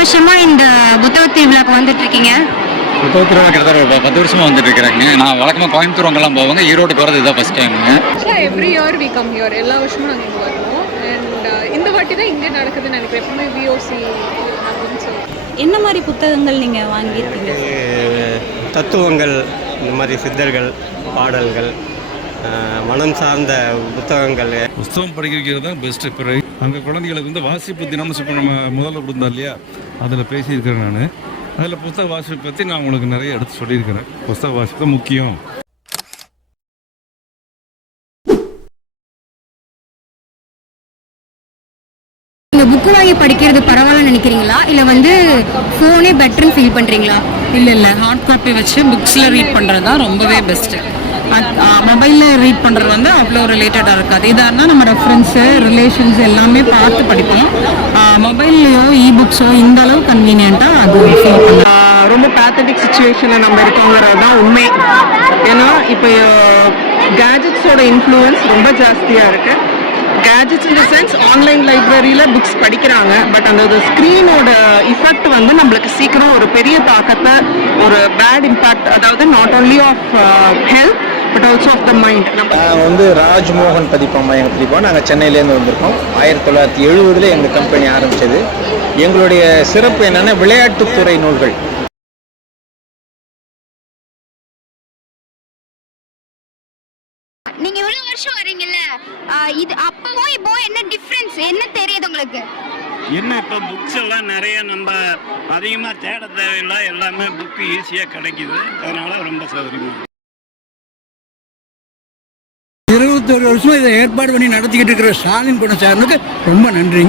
வருஷமா இந்த புத்தக திருவிழாக்கு வந்துட்டு இருக்கீங்க? புத்தக திருவிழா கிட்டத்தட்ட ஒரு 10 வருஷமா வந்துட்டு இருக்கிறாங்க. நான் வழக்கமாக கோயம்புத்தூர் அங்கெல்லாம் போவாங்க. ஈரோடு போகிறது இதுதான் ஃபர்ஸ்ட் டைமுங்க. Every year we come here. எல்லா வருஷமும் நாங்கள் இங்கே வருவோம். அண்ட் இந்த வாட்டி தான் இங்கே நடக்குதுன்னு நினைக்கிறேன். எப்பவுமே விஓசி அப்படின்னு சொல்லி. என்ன மாதிரி புத்தகங்கள் நீங்கள் வாங்கியிருக்கீங்க? தத்துவங்கள், இந்த மாதிரி சித்தர்கள் பாடல்கள், மனம் சார்ந்த புத்தகங்கள். புத்தகம் படிக்கிறது தான் பெஸ்ட்டு. இப்போ அங்கே குழந்தைகளுக்கு வந்து வாசிப்பு தினம்னு இப்போ நம்ம முதல்ல கொடுத்தோம் இல்லையா, அதில் பேசியிருக்கிறேன் நான். அதில் புத்தக வாசிப்பை பற்றி நான் உங்களுக்கு நிறைய எடுத்து சொல்லியிருக்கிறேன். புத்தக வாசிப்பு தான் முக்கியம். இந்த புக்கு வாங்கி படிக்கிறது பரவாயில்ல நினைக்கிறீங்களா, இல்லை வந்து ஃபோனே பெட்டர்னு ஃபீல் பண்ணுறீங்களா? இல்லை ஹார்ட் காப்பி வச்சு புக்ஸில் ரீட் பண்ணுறது தான் ரொம்பவே பெஸ்ட்டு. மொபைலில் ரீட் பண்ணுறது வந்து அவ்வளோ ரிலேட்டடாக இருக்காது. இதானா நம்ம ரெஃபரன்ஸு ரிலேஷன்ஸ் எல்லாமே பார்த்து படிப்போம். மொபைல்லையோ இபுக்ஸோ இந்த அளவு கன்வீனியண்ட்டாக அது ஃபீல் பண்ணலாம். ரொம்ப பேத்தட்டிக் சுச்சுவேஷனில் நம்ம இருக்கோங்கிறது தான் உண்மை. ஏன்னா இப்போ கேஜெட்ஸோட இன்ஃப்ளூயன்ஸ் ரொம்ப ஜாஸ்தியாக இருக்குது. Gadgets in the sense online லைப்ரரியில் புக்ஸ் படிக்கிறாங்க, பட் அந்த ஸ்க்ரீனோட இஃபெக்ட் வந்து நம்மளுக்கு சீக்கிரம் ஒரு பெரிய தாக்கத்தை, ஒரு பேட் இம்பேக்ட், அதாவது not only of health but also of the mind. நாங்கள் வந்து ராஜ்மோகன் பதிப்பகம் எங்கள் பதிப்பகம். நாங்கள் சென்னையிலேருந்து வந்திருக்கோம். 1970 எங்கள் கம்பெனி ஆரம்பித்தது. எங்களுடைய சிறப்பு என்னென்னா விளையாட்டுத்துறை நூல்கள். நீங்க இவ்வளவு வருஷம் வரீங்கல்ல, இது அப்பவும் இப்போ என்ன டிஃபரன்ஸ் என்ன தெரியுது உங்களுக்கு? என்ன இப்போ புக்ஸ் எல்லாம் நிறைய நம்ம அதிகமாக தேட தேவையில்லை. எல்லாமே புக்கு ஈஸியாக கிடைக்குது. அதனால ரொம்ப சௌகரியமாக. 21 வருஷமா இதை ஏற்பாடு பண்ணி நடத்திக்கிட்டு இருக்கிற ஸ்டாலின் குணசாரனுக்கு ரொம்ப நன்றி.